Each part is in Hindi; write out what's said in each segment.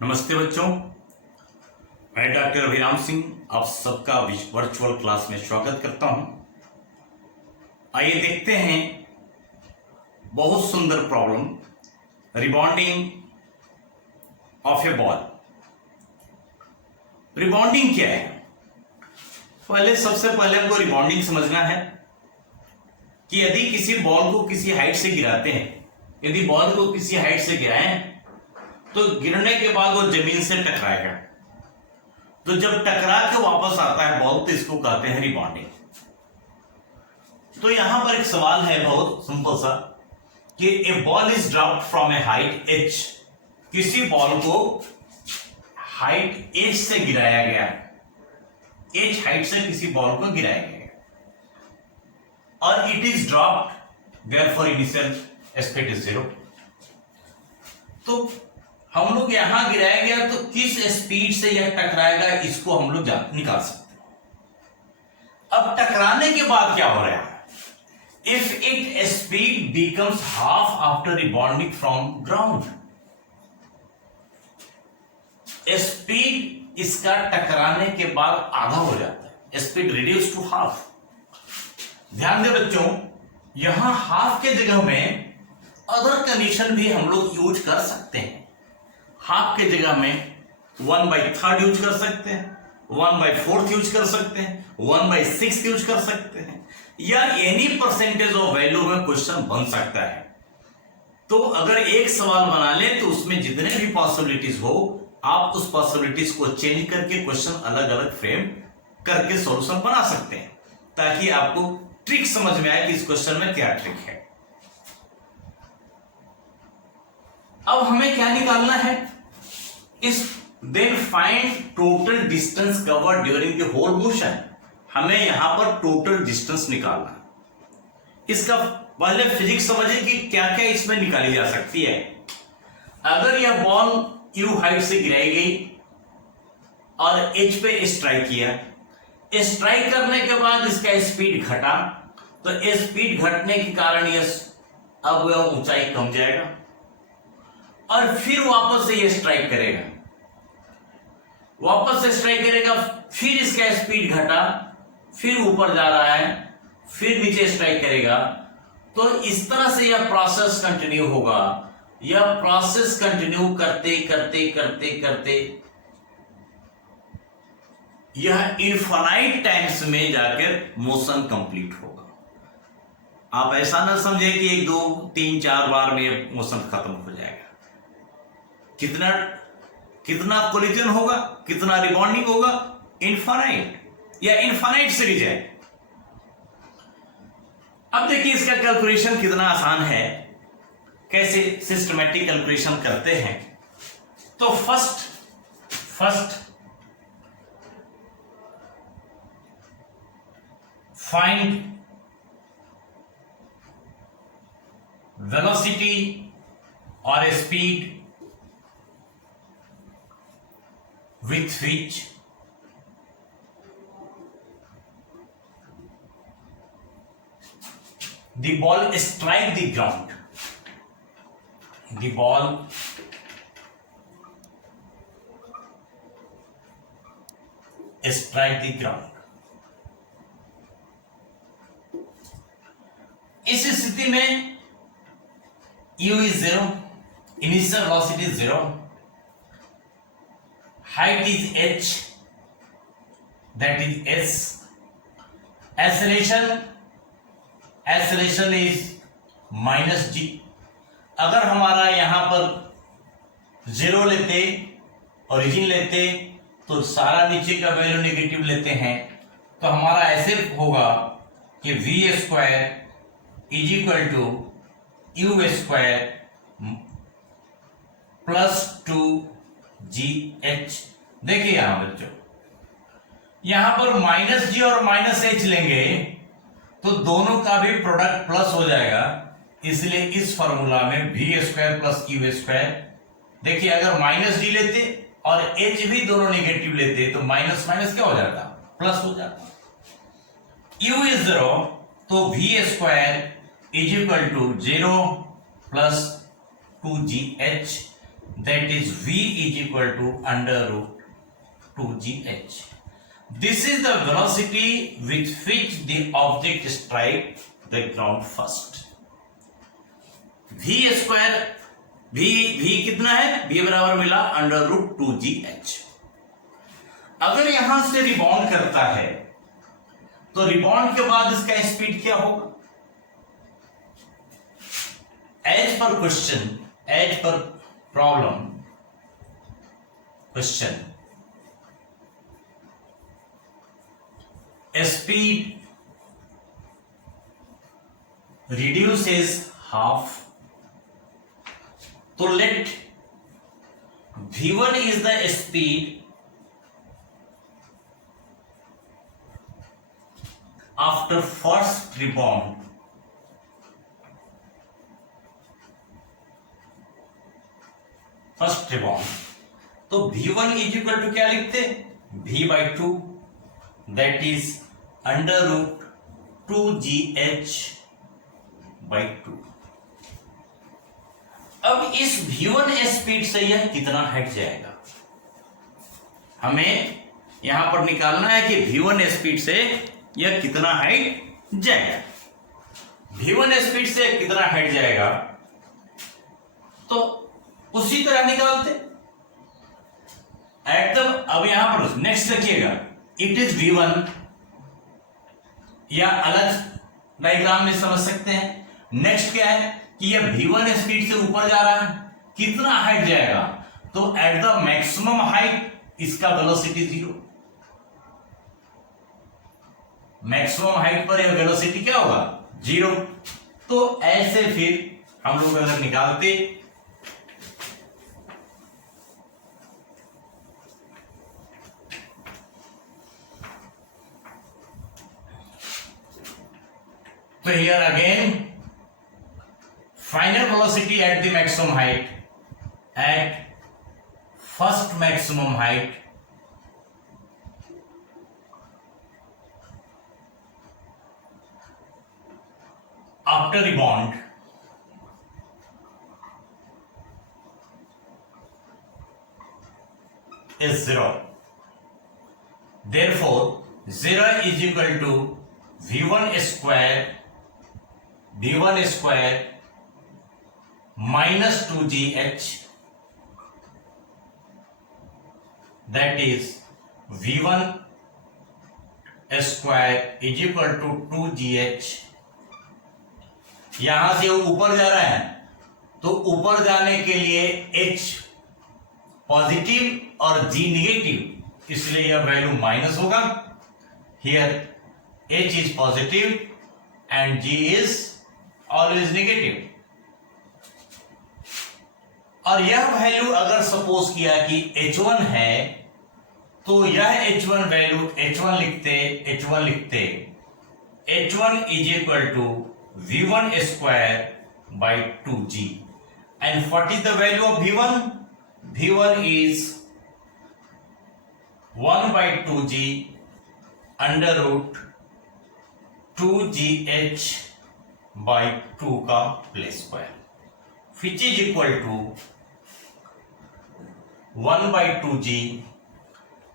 नमस्ते बच्चों, मैं डॉक्टर अभिराम सिंह आप सबका वर्चुअल क्लास में स्वागत करता हूं। आइए देखते हैं बहुत सुंदर problem, rebonding of A ball. Rebonding क्या है? सबसे पहले हमको रिबॉन्डिंग समझना है कि यदि किसी बॉल को किसी हाइट से गिराते हैं, यदि बॉल को किसी हाइट से गिराएं तो गिरने के बाद वो जमीन से टकराएगा। तो जब टकरा के वापस आता है बॉल तो इसको कहते हैं रिबॉन्डिंग। तो यहां पर एक सवाल है बहुत सिंपल सा कि a ball is dropped from a height h। किसी बॉल को हाइट h से गिराया गया, h हाइट से किसी बॉल को गिराया गया और it is dropped therefore initial speed is 0। तो हम लोग यहां गिराया गया तो किस स्पीड से यह टकराएगा इसको हम लोग निकाल सकते हैं। अब टकराने के बाद क्या हो रहा है? If it speed becomes half after rebonding from ground, speed इसका टकराने के बाद आधा हो जाता है, स्पीड रिड्यूस टू हाफ। ध्यान दे बच्चों, यहां हाफ के जगह में अदर कंडीशन भी हम लोग यूज कर सकते हैं। हाफ के जगह में 1/3 यूज कर सकते हैं, 1/4 यूज कर सकते हैं, 1/6 यूज कर सकते हैं, या एनी परसेंटेज ऑफ वैल्यू में क्वेश्चन बन सकता है। तो अगर एक सवाल बना ले तो उसमें जितने भी पॉसिबिलिटीज हो आप उस पॉसिबिलिटीज को चेंज करके क्वेश्चन अलग अलग फ्रेम करके सॉल्यूशन बना सकते हैं, ताकि आपको ट्रिक समझ में आए कि इस क्वेश्चन में क्या ट्रिक है। अब हमें क्या निकालना है? इस then find total distance covered during the whole motion. हमें यहां पर टोटल डिस्टेंस निकालना है। इसका पहले फिजिक्स समझिए कि क्या क्या इसमें निकाली जा सकती है। अगर यह बॉल u हाइट से गिराई गई और h पे स्ट्राइक किया, स्ट्राइक करने के बाद इसका स्पीड घटा, तो स्पीड घटने के कारण यह अब वह ऊंचाई कम जाएगा और फिर वापस से ये स्ट्राइक करेगा, वापस से स्ट्राइक करेगा, फिर इसका स्पीड घटा, फिर ऊपर जा रहा है, फिर नीचे स्ट्राइक करेगा। तो इस तरह से यह प्रोसेस कंटिन्यू होगा। यह प्रोसेस कंटिन्यू करते करते करते करते यह इनफाइनाइट टाइम्स में जाकर मोशन कंप्लीट होगा। आप ऐसा ना समझे कि 1 2 3 4 बार में मोशन खत्म हो जाएगा। कितना कोलिजन होगा, कितना रिबॉन्डिंग होगा? इनफाइनाइट या इनफाइनाइट सीरीज है। अब देखिए इसका कैलकुलेशन कितना आसान है, कैसे सिस्टमैटिक कैलकुलेशन करते हैं। तो फर्स्ट फाइंड वेलोसिटी और speed with which the ball strike the ground. The ball strike the ground. इस स्थिति में u is 0, initial velocity is 0, height is h, that is s, acceleration is -g। अगर हमारा यहां पर 0 लेते, ओरिजिन लेते, तो सारा नीचे का वैल्यू नेगेटिव लेते हैं, तो हमारा ऐसे होगा कि v² is equal to u² +2gh। देखिए यहां बच्चों, यहां पर -g और -h लेंगे तो दोनों का भी प्रोडक्ट प्लस हो जाएगा, इसलिए इस फॉर्मूला में v² + u²। देखिए अगर -g लेते और h भी दोनों नेगेटिव लेते तो माइनस माइनस क्या हो जाता? प्लस हो जाता। u इज 0 तो v² is equal to 0 + 2gh। that is v is equal to under root 2gh. This is the velocity with which the object strike the ground first. v square v कितना है, v बराबर मिला अंडर रूट 2gh. अगर यहां से रिबाउंड करता है तो रिबाउंड के बाद इसका स्पीड क्या होगा? As per question, as per problem question, speed reduces half. So let v1 is the speed after first rebound. First rebound, तो v1 इज इक्वल टू क्या लिखते? v/2 that is under root 2gh/2. अब इस v1 स्पीड से यह कितना हट जाएगा, हमें यहां पर निकालना है कि v1 स्पीड से यह कितना हट जाएगा. v1 स्पीड से कितना हट जाएगा तो उसी तरह निकालते एकदम. अब यहां पर नेक्स्ट रखिएगा, इट इज v1, या अलग डायग्राम में समझ सकते हैं. नेक्स्ट क्या है कि यह v1 स्पीड से ऊपर जा रहा है, कितना हाइट जाएगा, तो एट द मैक्सिमम हाइट इसका वेलोसिटी 0. मैक्सिमम हाइट पर यह वेलोसिटी क्या होगा? 0. तो ऐसे फिर हम लोग अगर निकालते तो here again final velocity at the maximum height, at first maximum height, after rebound is 0. Therefore 0 is equal to v1 square minus 2gh, that is v1 square is equal to 2gh. यहां से वो ऊपर जा रहा है तो ऊपर जाने के लिए h पॉजिटिव और g निगेटिव, इसलिए यह वैल्यू माइनस होगा. Here h is positive and g is always negative. और यह वैल्यू अगर सपोज किया कि h1 है तो यह h1 वैल्यू h1 लिखते h1 is equal to v1 square by 2g. And what is the value of v1? v1 is 1 by 2g under root 2gh by 2 का plus square, which is equal to 1 by 2g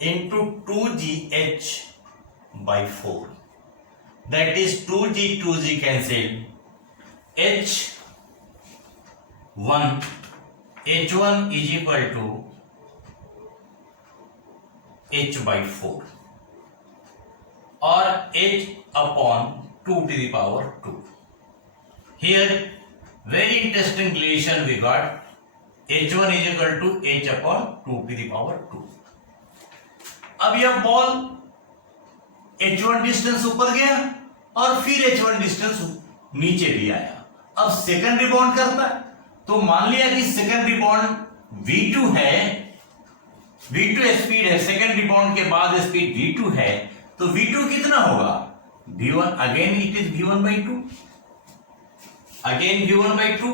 into 2gh by 4. That is 2g cancelled. h1 is equal to h by 4 or h upon 2 to the power 2. Here very interesting relation we got, h1 is equal to h upon 2 to the power 2. अब यह बॉल h1 डिस्टेंस ऊपर गया और फिर h1 डिस्टेंस नीचे भी आया. अब सेकंड रिबाउंड करता है तो मान लिया कि सेकंड रिबाउंड v2 है, v2 स्पीड है, सेकंड रिबाउंड के बाद स्पीड v2 है, तो v2 कितना होगा? v1 again it is v1 by 2, again v1 by 2.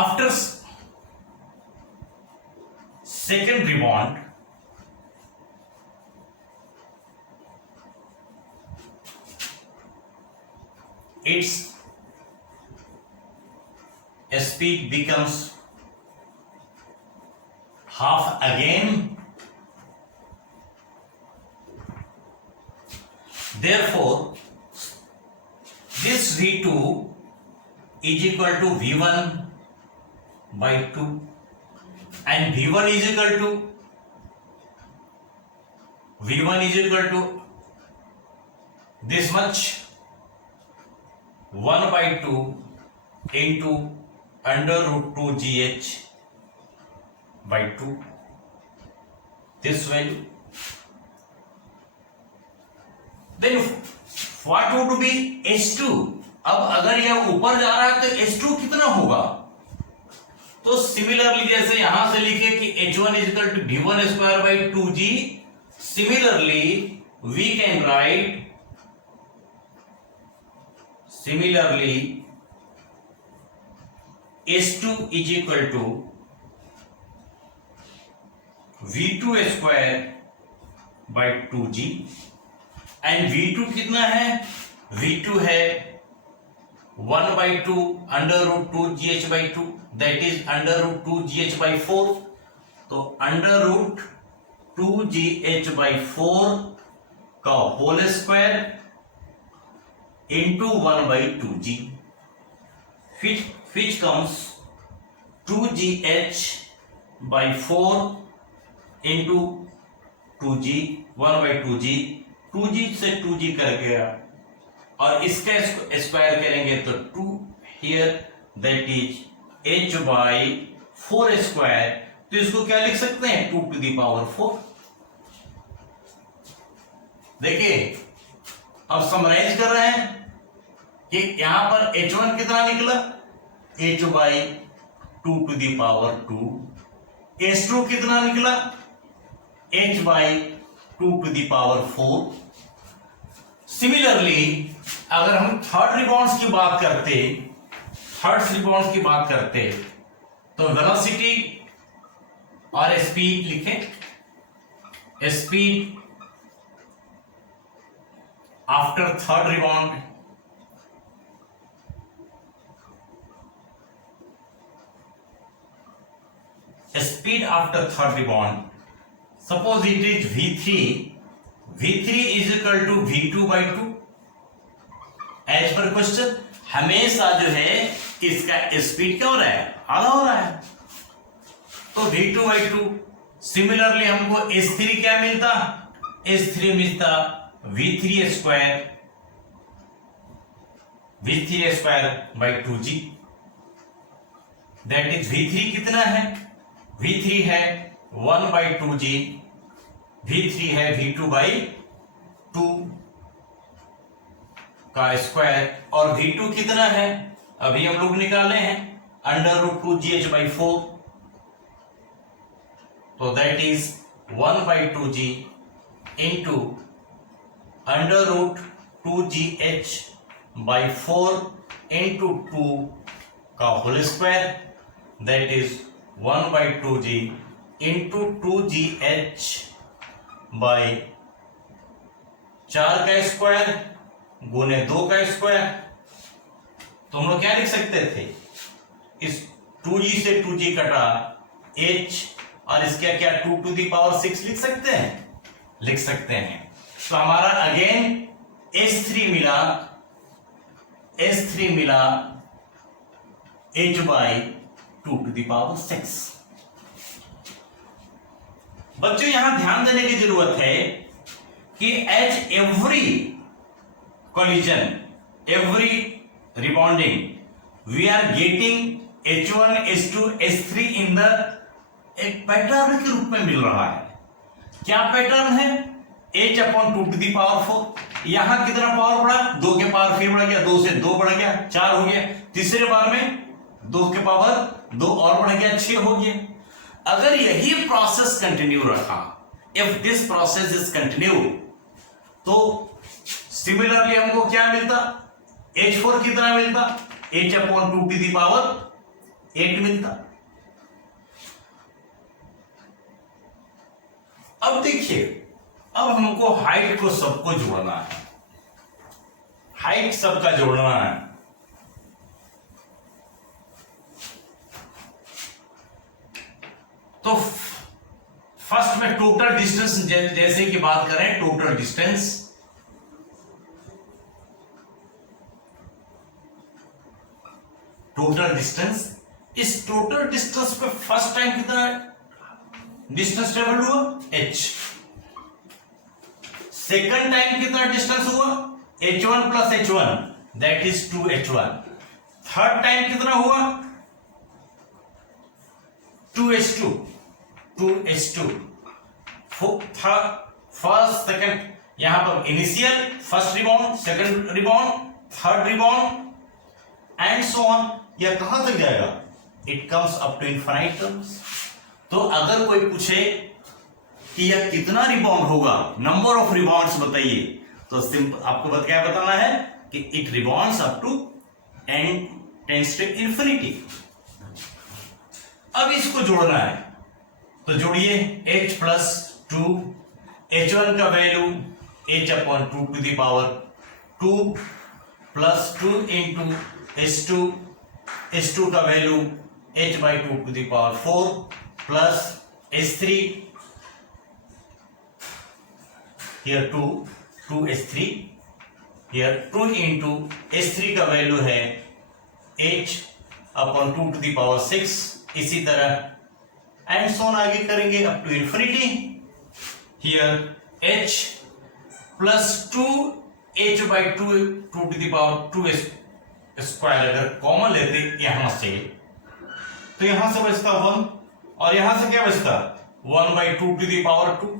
After second rebound its speed becomes half again. Therefore, this V2 is equal to V1 by 2 and V1 is equal to this much 1 by 2 into under root 2 GH by 2, this value. Then what would be H2? अब अगर यह ऊपर जा रहा है तो H2 कितना होगा? तो सिमिलरली जैसे यहां से लिखे कि H1 is equal to V1 square by 2G, similarly we can write H2 is equal to V2 square by 2G and V2 कितना है? V2 है 1 by 2 under root 2 GH by 2, that is under root 2 GH by 4. तो under root 2 GH by 4 का whole square into 1 by 2G, which comes 2GH by 4 into 2G, 1 by 2G, 2G से 2G कर गया और इसका स्क्वायर करेंगे तो 2 here, that is H by 4 square. तो इसको क्या लिख सकते हैं? 2 to the power 4. देखिए अब समराइज कर रहे हैं कि यहां पर H1 कितना निकला? H by 2 to the power 2. H2 कितना निकला? H by 2 to the power 4. Similarly अगर हम थर्ड रिबॉन्ड्स की बात करते तो वेलोसिटी और स्पीड लिखें. Speed after third rebound suppose it is V3 is equal to V2 by 2 as per question. हमेशा जो है इसका स्पीड क्या हो रहा है? आधा हो रहा है. तो V2 by 2. सिमिलरली हमको S3 क्या मिलता? S3 मिलता V3 square by 2G. That is V3 कितना है? V3 है 1 by 2G. V3 है V2 by 2 का स्क्वायर और V2 कितना है? अभी हम लोग निकाले हैं अंडर रूट 2GH by 4. तो that is 1 by 2G into under root 2GH by 4 into 2 का whole square. That is 1 by 2G into 2GH by 4 का स्क्वायर गुने 2 का स्क्वायर. तो हम लोग क्या लिख सकते थे? इस 2G से 2G कटा H और इसका क्या 2 to the power 6 लिख सकते हैं. तो हमारा अगेन S3 मिला H by 2 to the power 6. बच्चों यहां ध्यान देने की जरूरत है कि H every collision, every rebonding, we are getting H1, H2, H3 in the एक पैटर्न के रूप में मिल रहा है. क्या पैटर्न है? H upon 2 to the power 4. यहां कितना पावर बढ़ा? 2 के पावर 4 बढ़ गया, 2 से 2 बढ़ गया, 4 हो गया. तीसरे बार में 2 के पावर 2 और बढ़ गया, 6 हो गया. अगर यही प्रोसेस कंटिन्यू रहा, if this process is continue, तो सिमिलरली हमको क्या मिलता? H4 कितना मिलता? H upon 2 to the power 8 मिलता. अब देखिए, अब हमको हाइट को सबको जोड़ना है. हाइट सबका जोड़ना है। तो फर्स्ट में टोटल डिस्टेंस जैसे कि बात करें, टोटल डिस्टेंस इस टोटल डिस्टेंस पे फर्स्ट टाइम कितना डिस्टेंस ट्रेवल हुआ, h। सेकंड टाइम कितना डिस्टेंस हुआ, h1 plus h1 that is 2h1। Third time कितना हुआ, 2h2 फर्स्ट सेकंड, यहां पर initial, first rebound, second rebound, third rebound and so on. यह कहां तक जाएगा, it comes up to infinite terms. तो अगर कोई पूछे कि यह कितना रिबाउंड होगा, नंबर ऑफ रिबाउंड्स बताइए, तो सिंपल आपको क्या बताना है कि it rebounds up to and tends to infinity. अब इसको जोड़ना है, तो जोड़िए h प्लस 2, h1 का value h upon 2 to the power 2 plus 2 into h2 का value h by 2 to the power 4 plus h3 here 2h3 here 2 into h3 का वैल्यू है h upon 2 to the power 6। इसी तरह एंड सोन आगे करेंगे up to infinity. Here h plus 2h by 2 to the power 2 square अगर कॉमन लेते यहां से, तो यहां से बचता 1 और यहां से क्या बचता 1 बाई 2 टू द पावर 2।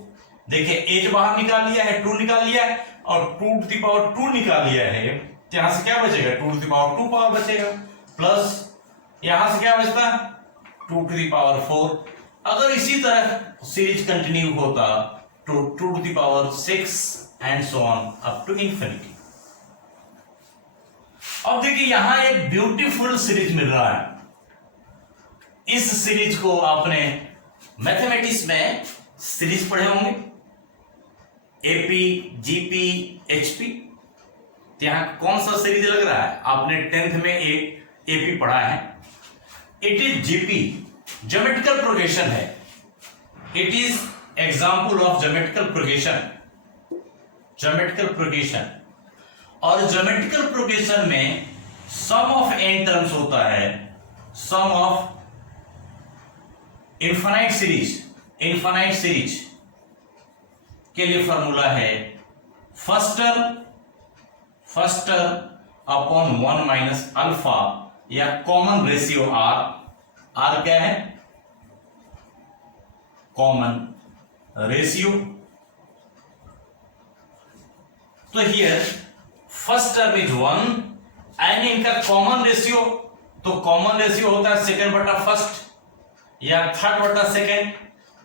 देखिए h बाहर निकाल लिया है, 2 निकाल लिया है और 2 टू द पावर 2 निकाल लिया है, तो यहां से क्या बचेगा 2 टू द पावर 2 पावर बचेगा, प्लस यहां से क्या बचता 2 टू द पावर 4। अगर इसी तरह सीरीज कंटिन्यू होता तो 2 to the power 6 and so on up to infinity. अब देखिए यहां एक ब्यूटीफुल सीरीज मिल रहा है। इस सीरीज को आपने मैथमेटिक्स में सीरीज पढ़े होंगे, एपी, जीपी, एचपी। तो यहां कौन सा सीरीज लग रहा है, आपने 10th में एक एपी पढ़ा है, it is GP, geometrical progression है। It is example of geometrical progression. और ज्योमेट्रिकल प्रोग्रेशन में सम ऑफ n टर्म्स होता है, सम ऑफ इनफाइनाइट सीरीज के लिए फॉर्मूला है first term upon 1 minus alpha या कॉमन रेशियो r क्या है, कॉमन रेशियो। तो here first term is 1 and इनका कॉमन रेशियो, तो कॉमन रेशियो होता है सेकंड बटा फर्स्ट या थर्ड बटा सेकंड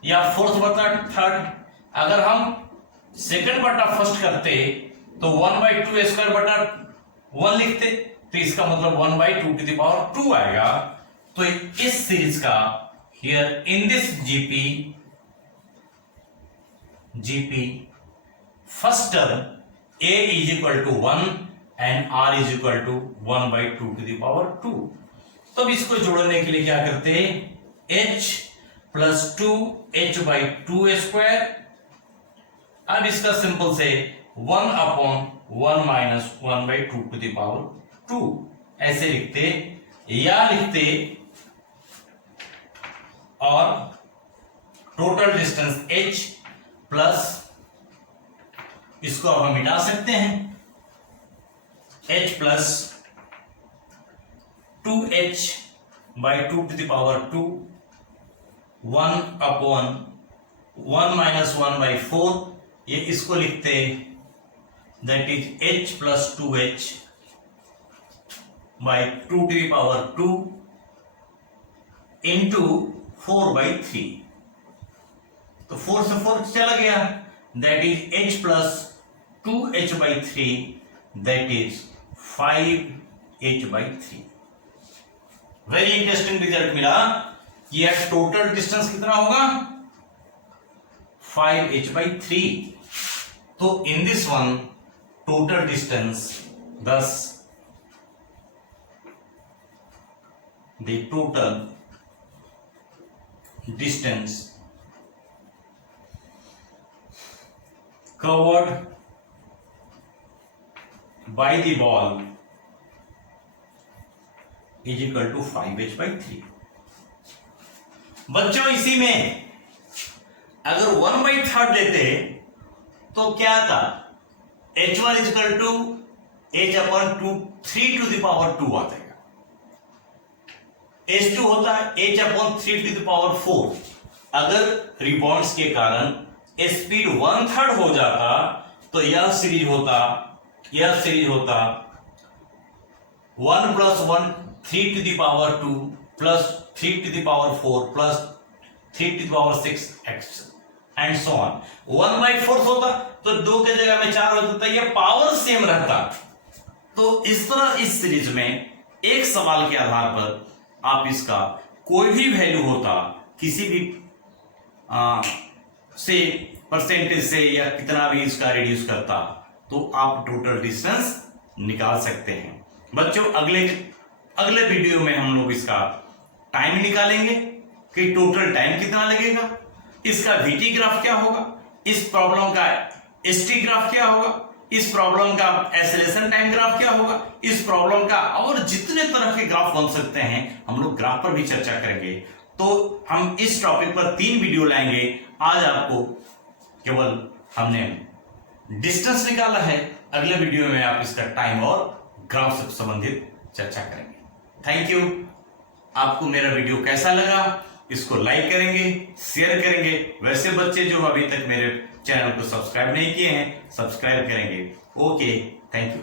या फोर्थ बटा थर्ड। अगर हम सेकंड बटा फर्स्ट करते तो 1 बाई 2 स्क्वायर बटा 1 लिखते, तो इसका मतलब 1 बाई 2 टू द पावर 2 आएगा। तो इस सीरीज का here in this GP first term a is equal to 1 and r is equal to 1 by 2 to the power 2। तो इसको जोड़ने के लिए क्या करते हैं, h plus 2h by 2 square. अब इसका सिंपल से 1 upon 1 minus 1 by 2 to the power 2 ऐसे लिखते, या लिखते और टोटल डिस्टेंस h प्लस, इसको अब हम मिटा सकते हैं, h plus 2h by 2 to the power 2 1 upon 1 minus 1 by 4, ये इसको लिखते that is h plus 2h by 2 to the power 2 into 4 by 3। तो 4 से 4 चला गया, that is h plus 2h by 3 that is 5h by 3। Very interesting result मिला कि यह टोटल डिस्टेंस कितना होगा 5h बाई 3। तो in this one total distance Thus, the total distance covered by the ball is equal to 5h/3। बच्चों इसी में अगर 1/3 लेते तो क्या था, h1 is equal to h/2 3 to the power 2 आ जाएगा। h2 होता है h/3 टू द पावर 4। अगर रिबॉन्ड्स के कारण स्पीड 1/3 हो जाता तो यह सीरीज होता 1 + 1 3 to the power 2 plus 3 to the power 4 plus 3 to the power 6 x and so on. 1/4 होता तो 2 के जगह में 4 होता, यह पावर सेम रहता। तो इस तरह इस सीरीज में एक सवाल के आधार पर आप इसका कोई भी वैल्यू होता किसी भी से परसेंटेज से या कितना भी इसका रिड्यूस करता तो आप टोटल डिस्टेंस निकाल सकते हैं। बच्चों अगले वीडियो में हम लोग इसका टाइम निकालेंगे कि टोटल टाइम कितना लगेगा, इसका वीटी ग्राफ क्या होगा, इस प्रॉब्लम का एसटी ग्राफ क्या होगा, इस प्रॉब्लम का एक्सेलेरेशन टाइम ग्राफ क्या होगा, इस प्रॉब्लम का और जितने तरह के ग्राफ बन सकते हैं हम लोग ग्राफ पर भी चर्चा करेंगे। तो हम इस टॉपिक पर 3 वीडियो लाएंगे। आज आपको केवल हमने डिस्टेंस निकाला है, अगले वीडियो में आप इसका टाइम और ग्राफ से संबंधित चर्चा करेंगे। Thank you. आपको मेरा वीडियो कैसा लगा इसको लाइक करेंगे, शेयर करेंगे। वैसे बच्चे जो अभी तक मेरे चैनल को सब्सक्राइब नहीं किए हैं सब्सक्राइब करेंगे। Okay, thank you.